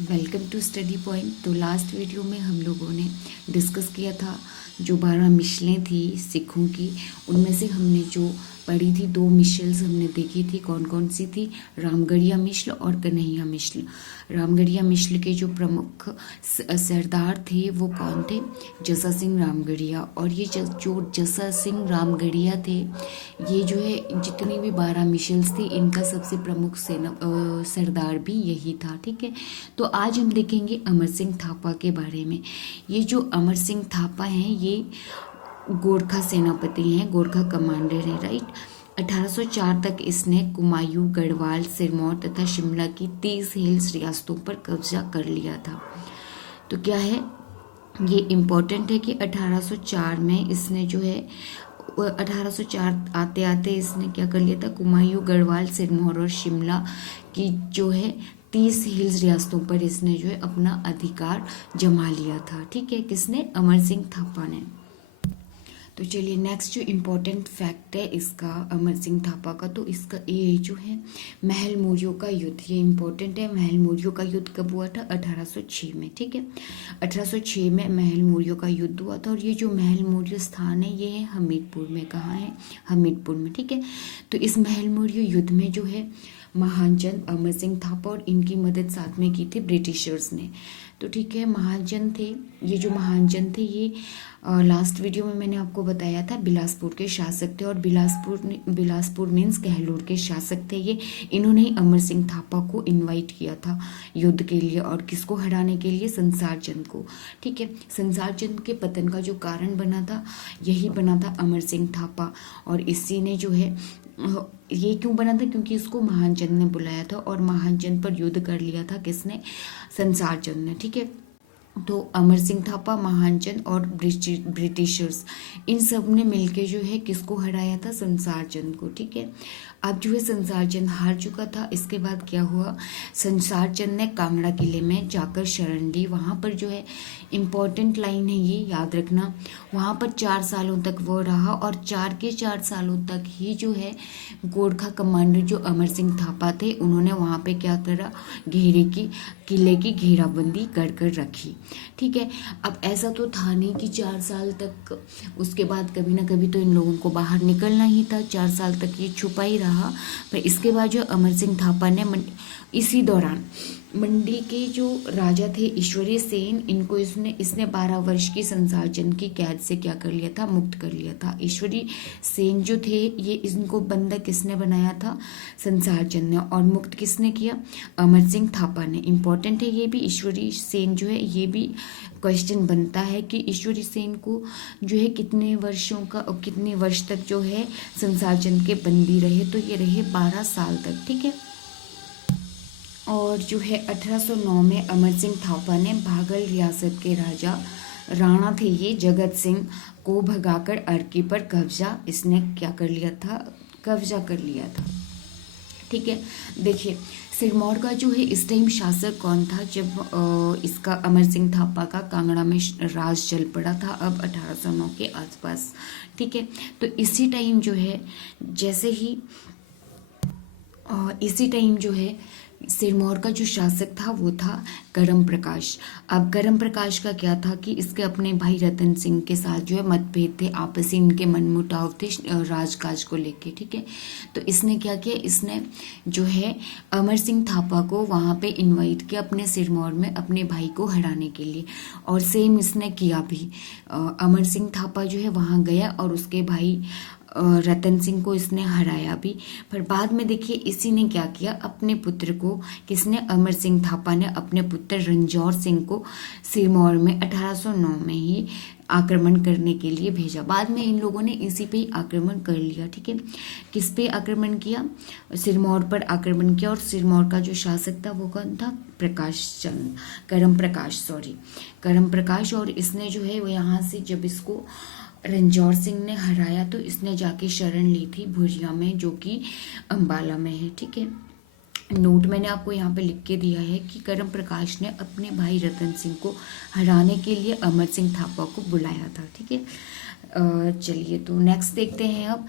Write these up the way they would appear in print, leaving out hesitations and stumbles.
Welcome to study point. तो last video में हम लोगों ने डिस्कस किया था जो 12 मिसलें थी सिखों की, उनमें से हमने जो पढ़ी थी 2 मिसल्स हमने देखी थी। कौन कौन सी थी? रामगढ़िया मिसल और कन्हैया मिसल। रामगढ़िया मिसल के जो प्रमुख सरदार थे वो कौन थे? जसा सिंह रामगढ़िया। और ये जो जसा सिंह रामगढ़िया थे, ये जो है जितनी भी 12 मिसल्स थी इनका सबसे प्रमुख सरदार भी यही था। ठीक है, तो आज हम देखेंगे अमर सिंह थापा के बारे में। ये जो अमर सिंह थापा हैं ये गोरखा सेनापति हैं, गोरखा कमांडर हैं, राइट। 1804 तक इसने कुमायूं, गढ़वाल, सिरमौर तथा शिमला की 30 हिल्स रियासतों पर कब्जा कर लिया था। तो क्या है ये इम्पोर्टेंट है कि 1804 में इसने जो है 1804 आते आते इसने क्या कर लिया था? कुमायूं, गढ़वाल, सिरमौर और शिमला की जो है 30 हिल्स रियासतों पर इसने जो है अपना अधिकार जमा लिया था। ठीक है, किसने? अमर सिंह थापा ने। तो चलिए नेक्स्ट जो इम्पोर्टेंट फैक्ट है इसका अमर सिंह थापा का, तो इसका ये जो है महल मौर्यों का युद्ध, ये इम्पोर्टेंट है। महल मौर्यों का युद्ध कब हुआ था? 1806 में। ठीक है, 1806 में महल मौर्यों का युद्ध हुआ था। और ये जो महल मौर्य स्थान है ये है हमीरपुर में। कहाँ है? हमीरपुर में। ठीक है, तो इस महल मौर्य युद्ध में जो है महानचंद, अमर सिंह थापा और इनकी मदद साथ में की थी ब्रिटिशर्स ने। तो ठीक है, महानचंद थे, ये जो महानचंद थे ये लास्ट वीडियो में मैंने आपको बताया था बिलासपुर के शासक थे। और बिलासपुर मीन्स कहलोर के शासक थे ये। इन्होंने अमर सिंह थापा को इनवाइट किया था युद्ध के लिए, और किसको हराने के लिए? संसार चंद को। ठीक है, संसार चंद के पतन का जो कारण बना था यही बना था अमर सिंह थापा। और इसी ने जो है ये क्यों बना था? क्योंकि इसको महानचंद ने बुलाया था और महानचंद पर युद्ध कर लिया था किसने? संसार चंद ने। ठीक है, तो अमर सिंह थापा, महानचंद और ब्रिटिशर्स इन सब ने मिलके जो है किसको हराया था? संसार चंद को। ठीक है, अब जो है संसार चंद हार चुका था। इसके बाद क्या हुआ? संसार चंद ने कांगड़ा किले में जाकर शरण ली। वहां पर जो है इम्पोर्टेंट लाइन है, ये याद रखना, वहां पर 4 सालों तक वो रहा। और 4 सालों तक ही जो है गोरखा कमांडर जो अमर सिंह थापा थे उन्होंने वहां पे क्या करा? किले की घेराबंदी कर कर रखी। ठीक है, अब ऐसा तो था नहीं कि 4 साल तक, उसके बाद कभी ना कभी तो इन लोगों को बाहर निकलना ही था। 4 साल तक ये छुपा ही रहा। पर इसके बाद जो अमर सिंह थापा ने इसी दौरान मंडी के जो राजा थे ईश्वरी सेन, इनको इसने 12 वर्ष की संसार चंद की कैद से क्या कर लिया था? मुक्त कर लिया था। ईश्वरी सेन जो थे ये इनको बंधक किसने बनाया था? संसार चंद ने। और मुक्त किसने किया? अमर सिंह थापा ने। इम्पोर्टेंट है ये भी, ईश्वरी सेन जो है ये भी क्वेश्चन बनता है कि ईश्वरी सेन को जो है कितने वर्षों का और कितने वर्ष तक जो है संसार चंद के बंदी रहे? तो ये रहे 12 साल तक। ठीक है, और जो है 1809 में अमर सिंह थापा ने भागल रियासत के राजा, राणा थे ये, जगत सिंह को भगाकर अर्की पर इसने क्या कर लिया था? कब्जा कर लिया था। ठीक है, देखिए सिरमौर का जो है इस टाइम शासक कौन था जब इसका अमर सिंह थापा का कांगड़ा में राज चल पड़ा था? अब 1809 के आसपास। ठीक है, तो इसी टाइम जो है जैसे ही इसी टाइम जो है सिरमौर का जो शासक था वो था करम प्रकाश। अब करम प्रकाश का क्या था कि इसके अपने भाई रतन सिंह के साथ जो है मतभेद थे, आपसी इनके मनमुटाव थे राजकाज को लेके। ठीक है, तो इसने क्या किया? इसने जो है अमर सिंह थापा को वहां पे इनवाइट किया अपने सिरमौर में अपने भाई को हराने के लिए। और सेम इसने किया भी। अमर सिंह थापा जो है वहां गया और उसके भाई रतन सिंह को इसने हराया भी। पर बाद में देखिए इसी ने क्या किया? अपने पुत्र को, किसने? अमर सिंह थापा ने अपने पुत्र रंजौर सिंह को सिरमौर में 1809 में ही आक्रमण करने के लिए भेजा। बाद में इन लोगों ने इसी पे ही आक्रमण कर लिया। ठीक है, किस पे आक्रमण किया? सिरमौर पर आक्रमण किया। और सिरमौर का जो शासक था वो कौन था? करम प्रकाश। और इसने जो है वो यहाँ से जब इसको रंजौर सिंह ने हराया तो इसने जाके शरण ली थी भुजिया में, जो कि अंबाला में है। ठीक है, नोट मैंने आपको यहाँ पे लिख के दिया है कि करम प्रकाश ने अपने भाई रतन सिंह को हराने के लिए अमर सिंह थापा को बुलाया था। ठीक है, चलिए तो नेक्स्ट देखते हैं अब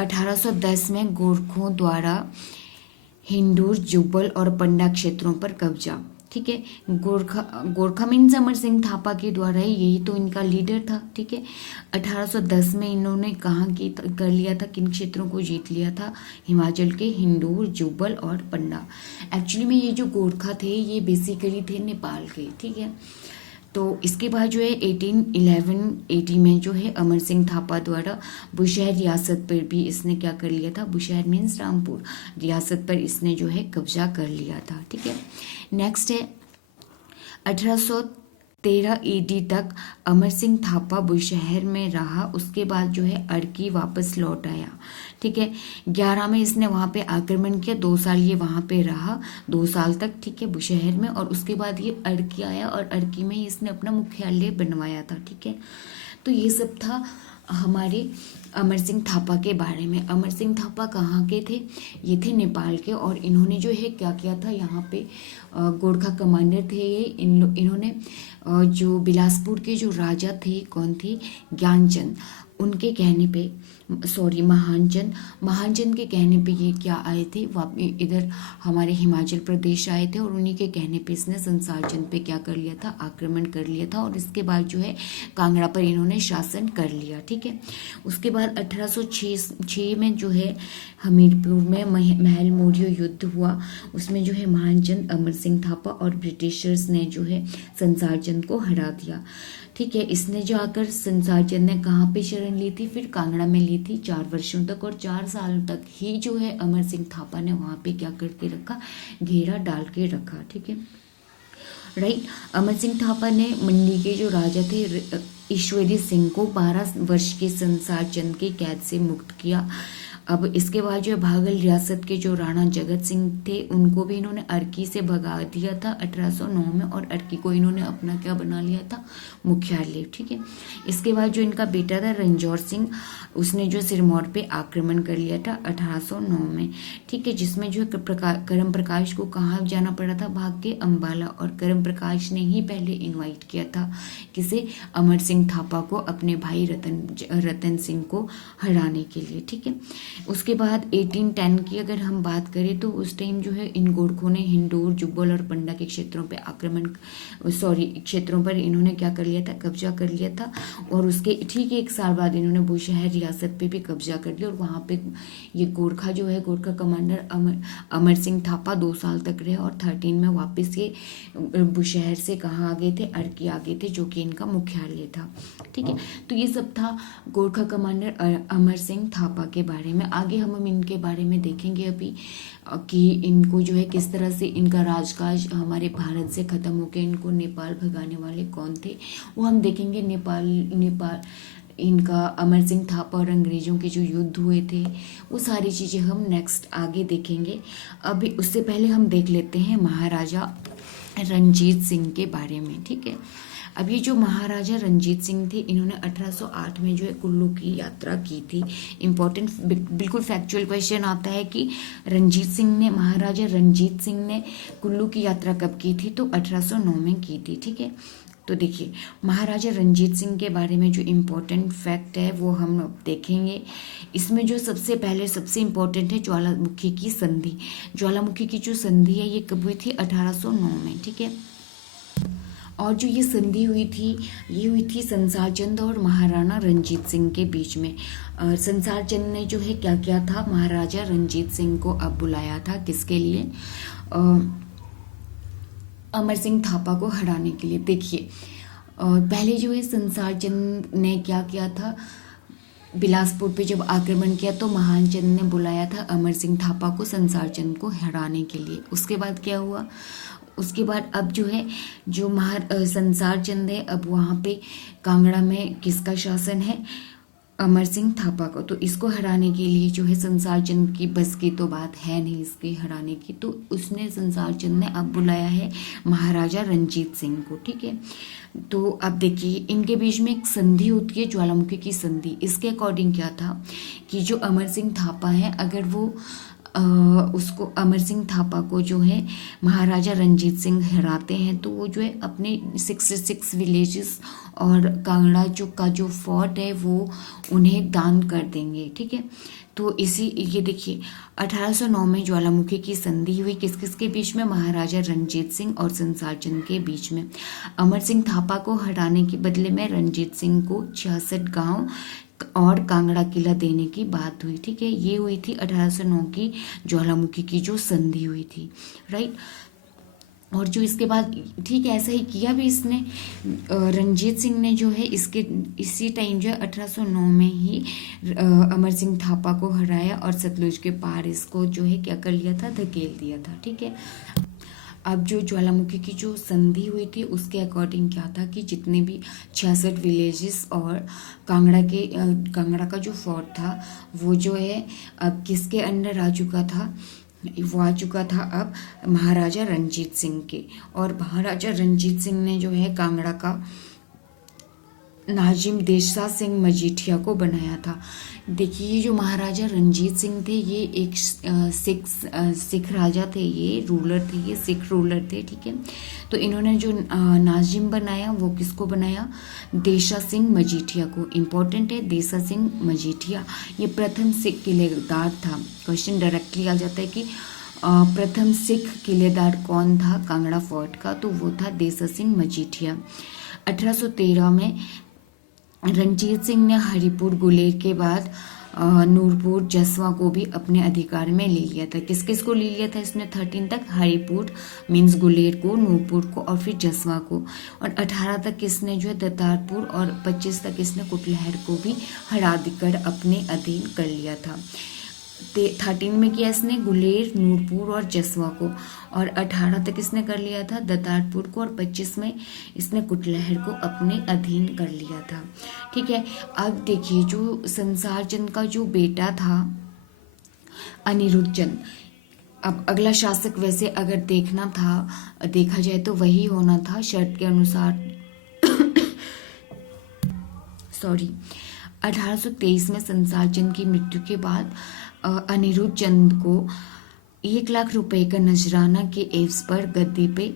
1810 में गोरखों द्वारा हिंडूर, जुब्बल और पंडा क्षेत्रों पर कब्जा। ठीक है। गोरखा मीन्स अमर सिंह थापा के द्वारा ही, यही तो इनका लीडर था, ठीक है। 1810 में इन्होंने कहाँ की कर लिया था, किन क्षेत्रों को जीत लिया था, हिमाचल के हिंडूर, जुब्बल और पन्ना। एक्चुअली में ये जो गोरखा थे ये बेसिकली थे नेपाल के, ठीक है। तो इसके बाद जो है 1880 में जो है अमर सिंह थापा द्वारा बुशहर रियासत पर भी इसने क्या कर लिया था, बुशहर मीन्स रामपुर रियासत पर इसने जो है कब्जा कर लिया था, ठीक है। नेक्स्ट है 1813 AD तक अमर सिंह थापा बुशहर में रहा। उसके बाद जो है अर्की वापस लौट आया, ठीक है। 11 में इसने वहां पे आक्रमण किया, 2 साल ये वहां पे रहा, 2 साल तक, ठीक है, बुशहर में। और उसके बाद ये अर्की आया और अर्की में ही इसने अपना मुख्यालय बनवाया था, ठीक है। तो ये सब था हमारे अमर सिंह थापा के बारे में। अमर सिंह थापा कहाँ के थे, ये थे नेपाल के। और इन्होंने जो है क्या किया था, यहाँ पे गोरखा कमांडर थे ये। इन्होंने जो बिलासपुर के जो राजा थे, कौन थे, ज्ञानचंद, उनके कहने पे, सॉरी महानचंद के कहने पे ये क्या आए थे, इधर हमारे हिमाचल प्रदेश आए थे। और उन्हीं के कहने पे इसने संसारचंद पे क्या कर लिया था, आक्रमण कर लिया था। और इसके बाद जो है कांगड़ा पर इन्होंने शासन कर लिया, ठीक है। उसके बाद 1806 में जो है हमीरपुर में महल मौर्य युद्ध हुआ। उसमें जो है महानचंद, अमर सिंह थापा और ब्रिटिशर्स ने जो है संसारचंद को हरा दिया, ठीक है। इसने जो आकर संसारचंद ने कहाँ पे शरण ली थी, फिर कांगड़ा में ली थी 4 वर्षों तक। और 4 साल तक ही जो है अमर सिंह थापा ने वहां पे क्या करके रखा, घेरा डाल के रखा, ठीक है, राइट। अमर सिंह थापा ने मंडी के जो राजा थे ईश्वरी सिंह को 12 वर्ष के संसारचंद की कैद से मुक्त किया। अब इसके बाद जो भागल रियासत के जो राणा जगत सिंह थे उनको भी इन्होंने अर्की से भगा दिया था 1809 में। और अर्की को इन्होंने अपना क्या बना लिया था, मुख्यालय, ठीक है। इसके बाद जो इनका बेटा था रणजौर सिंह, उसने जो सिरमौर पे आक्रमण कर लिया था 1809 में, ठीक है। जिसमें जो करम प्रकाश को कहाँ जाना पड़ा था, भाग के अम्बाला। और करम प्रकाश ने ही पहले इनवाइट किया था किसे, अमर सिंह थापा को, अपने भाई रतन सिंह को हराने के लिए, ठीक है। उसके बाद 1810 की अगर हम बात करें तो उस टाइम जो है इन गोरखों ने हिंडूर, जुब्बल और पंडा के क्षेत्रों पे क्षेत्रों पर इन्होंने क्या कर लिया था, कब्जा कर लिया था। और उसके ठीक 1 साल बाद इन्होंने बुशहर रियासत पे भी कब्जा कर लिया। और वहां पे ये गोरखा जो है, गोरखा कमांडर अमर सिंह थापा 2 साल तक रहे। और 13 में वापस ये बुशहर से कहाँ आ गए थे, अर्की आ गए थे, जो कि इनका मुख्यालय था, ठीक है। तो ये सब था गोरखा कमांडर अमर सिंह थापा के बारे में। आगे हम इनके बारे में देखेंगे अभी कि इनको जो है किस तरह से इनका राजकाज हमारे भारत से खत्म होकर इनको नेपाल भगाने वाले कौन थे, वो हम देखेंगे। नेपाल इनका अमर सिंह थापा और अंग्रेजों के जो युद्ध हुए थे, वो सारी चीजें हम नेक्स्ट आगे देखेंगे। अभी उससे पहले हम देख लेते हैं महाराजा रणजीत सिंह के बारे में, ठीक है। अब ये जो महाराजा रणजीत सिंह थे, इन्होंने 1808 में जो है कुल्लू की यात्रा की थी। इम्पोर्टेंट बिल्कुल फैक्चुअल क्वेश्चन आता है कि महाराजा रणजीत सिंह ने कुल्लू की यात्रा कब की थी, तो 1809 में की थी, ठीक है। तो देखिए महाराजा रणजीत सिंह के बारे में जो इम्पोर्टेंट फैक्ट है वो हम अब देखेंगे। इसमें जो सबसे पहले सबसे इम्पोर्टेंट है ज्वालामुखी की संधि। ज्वालामुखी की जो संधि है ये कब हुई थी, 1809 में, ठीक है। और जो ये संधि हुई थी, ये हुई थी संसारचंद और महाराणा रणजीत सिंह के बीच में। संसारचंद ने जो है क्या किया था, महाराजा रणजीत सिंह को अब बुलाया था, किसके लिए, अमर सिंह थापा को हराने के लिए। देखिए पहले जो है संसारचंद ने क्या किया था, बिलासपुर पे जब आक्रमण किया तो महानचंद ने बुलाया था अमर सिंह थापा को संसारचंद को हराने के लिए। उसके बाद क्या हुआ, उसके बाद अब जो है जो संसारचंद है, अब वहाँ पे कांगड़ा में किसका शासन है, अमर सिंह थापा को। तो इसको हराने के लिए जो है संसारचंद की बस की तो बात है नहीं इसके हराने की, तो उसने संसारचंद ने अब बुलाया है महाराजा रणजीत सिंह को, ठीक है। तो अब देखिए इनके बीच में एक संधि होती है, ज्वालामुखी की संधि। इसके अकॉर्डिंग क्या था कि जो अमर सिंह थापा है, अगर वो उसको अमर सिंह थापा को जो है महाराजा रणजीत सिंह हराते हैं तो वो जो है अपने 66 विलेजेस और कांगड़ा का जो फोर्ट है वो उन्हें दान कर देंगे, ठीक है। तो इसी ये देखिए 1809 में ज्वालामुखी की संधि हुई किस किस के बीच में, महाराजा रणजीत सिंह और संसार चंद के बीच में। अमर सिंह थापा को हटाने के बदले में रणजीत सिंह को 66 गांव और कांगड़ा किला देने की बात हुई। ठीक है, ये हुई थी 1809 की ज्वालामुखी की जो संधि हुई थी, राइट। और जो इसके बाद ठीक है ऐसा ही किया भी इसने, रंजीत सिंह ने जो है इसके इसी टाइम जो है 1809 में ही अमर सिंह थापा को हराया और सतलुज के पार इसको जो है क्या कर लिया था, धकेल दिया था। ठीक है, अब जो ज्वालामुखी की जो संधि हुई थी उसके अकॉर्डिंग क्या था कि जितने भी 66 विलेजेस और कांगड़ा का जो फोर्ट था वो जो है अब किसके अंडर आ चुका था, वो आ चुका था अब महाराजा रणजीत सिंह के। और महाराजा रणजीत सिंह ने जो है कांगड़ा का नाजिम देशा सिंह मजीठिया को बनाया था। देखिए ये जो महाराजा रणजीत सिंह थे ये एक सिख राजा थे, ये रूलर थे, ये सिख रूलर थे। ठीक है, तो इन्होंने जो नाजिम बनाया वो किसको बनाया, देशा सिंह मजीठिया को। इम्पोर्टेंट है देशा सिंह मजीठिया, ये प्रथम सिख किलेदार था। क्वेश्चन डायरेक्टली आ जाता है कि प्रथम सिख किलेदार कौन था कांगड़ा फोर्ट का, तो वो था देशा सिंह मजीठिया। 1813 में रणजीत सिंह ने हरिपुर गुलेर के बाद नूरपुर जसवा को भी अपने अधिकार में ले लिया था। किस किस को ले लिया था इसने 13 तक, हरिपुर मीन्स गुलेर को, नूरपुर को और फिर जसवा को। और 18 तक किसने जो है दतारपुर और 25 तक इसने कुटलहर को भी हरा देकर अपने अधीन कर लिया था। 13 में किया इसने गुलेर, नूरपुर और जसवा को, और 18 तक इसने कर लिया था दतारपुर को, और 25 में इसने कुटलहर को अपने अधीन कर लिया था। ठीक है, अब देखिए जो संसार चंद का जो बेटा था अनिरुद्ध चंद, अब अगला शासक वैसे अगर देखा जाए तो वही होना था शर्त के अनुसार। सॉरी, 1823 में संसार चंद की मृत्यु के बाद अनिरुद्ध चंद को 1 लाख रुपए का नजराना के एवज पर गद्दी पे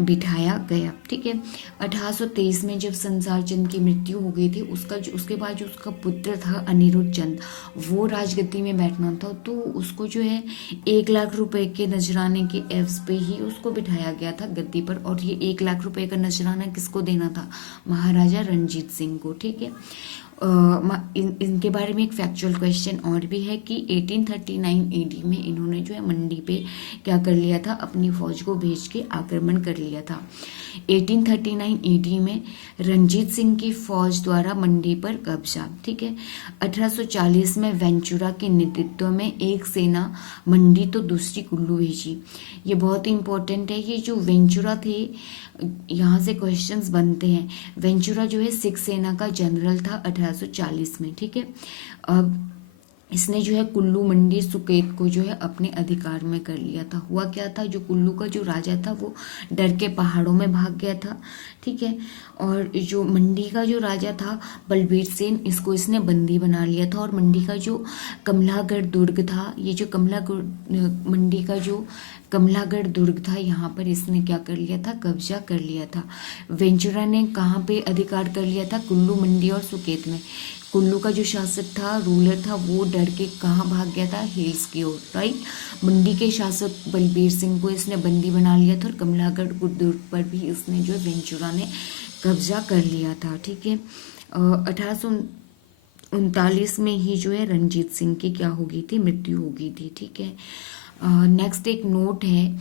बिठाया गया। ठीक है, 1823 में जब संसार चंद की मृत्यु हो गई थी उसके बाद जो उसका पुत्र था अनिरुद्ध चंद, वो राजगद्दी में बैठना था, तो उसको जो है 1 लाख रुपए के नजराने के एवज पे ही उसको बिठाया गया था गद्दी पर। और ये 1 लाख रुपए का नजराना किसको देना था, महाराजा रणजीत सिंह को। ठीक है, इनके बारे में एक फैक्चुअल क्वेश्चन और भी है कि 1839 एडी में इन्होंने जो है मंडी पे क्या कर लिया था, अपनी फौज को भेज के आक्रमण कर लिया था। 1839 एडी में रणजीत सिंह की फौज द्वारा मंडी पर कब्जा। ठीक है, 1840 में वेंचुरा के नेतृत्व में एक सेना मंडी तो दूसरी कुल्लू भेजी। ये बहुत ही इंपॉर्टेंट है, ये जो वेंचुरा थे यहाँ से क्वेश्चंस बनते हैं। वेंचुरा जो है सिख सेना का जनरल था 1840 में। ठीक है, अब इसने जो है कुल्लू, मंडी, सुकेत को जो है अपने अधिकार में कर लिया था। हुआ क्या था, जो कुल्लू का जो राजा था वो डर के पहाड़ों में भाग गया था। ठीक है, और जो मंडी का जो राजा था बलबीर सेन, इसको इसने बंदी बना लिया था। और मंडी का जो कमलागढ़ दुर्ग था, ये जो मंडी का जो कमलागढ़ दुर्ग था, यहाँ पर इसने क्या कर लिया था, कब्जा कर लिया था। वेंचुरा ने कहाँ पे अधिकार कर लिया था, कुल्लू, मंडी और सुकेत में। कुल्लू का जो शासक था, रूलर था, वो डर के कहाँ भाग गया था, हिल्स की ओर, राइट। मंडी के शासक बलबीर सिंह को इसने बंदी बना लिया था और कमलागढ़ दुर्ग पर भी इसने जो वेंचुरा ने कब्जा कर लिया था। ठीक है, 1839 में ही जो है रणजीत सिंह की क्या हो गई थी, मृत्यु हो गई थी। ठीक है, नेक्स्ट एक नोट है,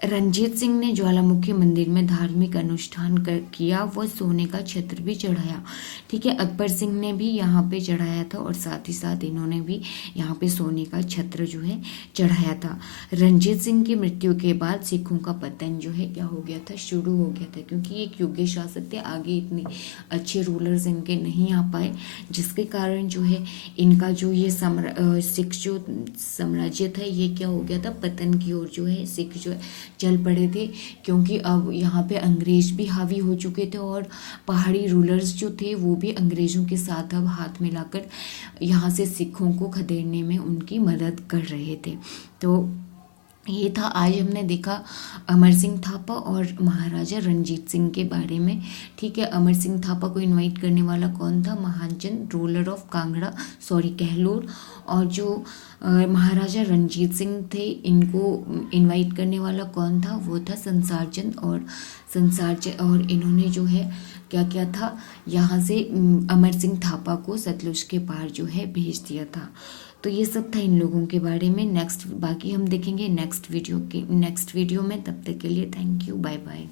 रणजीत सिंह ने ज्वालामुखी मंदिर में धार्मिक अनुष्ठान किया, वह सोने का छत्र भी चढ़ाया। ठीक है, अकबर सिंह ने भी यहाँ पे चढ़ाया था और साथ ही साथ इन्होंने भी यहाँ पे सोने का छत्र जो है चढ़ाया था। रणजीत सिंह की मृत्यु के बाद सिखों का पतन जो है क्या हो गया था, शुरू हो गया था, क्योंकि ये एक योग्य शासक थे, आगे इतने अच्छे रूलर्स इनके नहीं आ पाए, जिसके कारण जो है इनका जो ये सिख जो साम्राज्य था ये क्या हो गया था, पतन की ओर जो है सिख जो है चल पड़े थे। क्योंकि अब यहाँ पे अंग्रेज भी हावी हो चुके थे और पहाड़ी रूलर्स जो थे वो भी अंग्रेजों के साथ अब हाथ मिलाकर यहाँ से सिखों को खदेड़ने में उनकी मदद कर रहे थे। तो ये था आज हमने देखा अमर सिंह थापा और महाराजा रंजीत सिंह के बारे में। ठीक है, अमर सिंह थापा को इनवाइट करने वाला कौन था? महानचंद, रूलर ऑफ कांगड़ा, सॉरी कहलोर। और जो महाराजा रंजीत सिंह थे, इनको इनवाइट करने वाला कौन था? वो था संसार चंद। और इन्होंने जो है क्या किया था, यहाँ से अमर सिंह थापा को सतलुज के पार जो है भेज दिया था। तो ये सब था इन लोगों के बारे में। बाकी हम देखेंगे नेक्स्ट वीडियो में। तब तक के लिए थैंक यू, बाय बाय।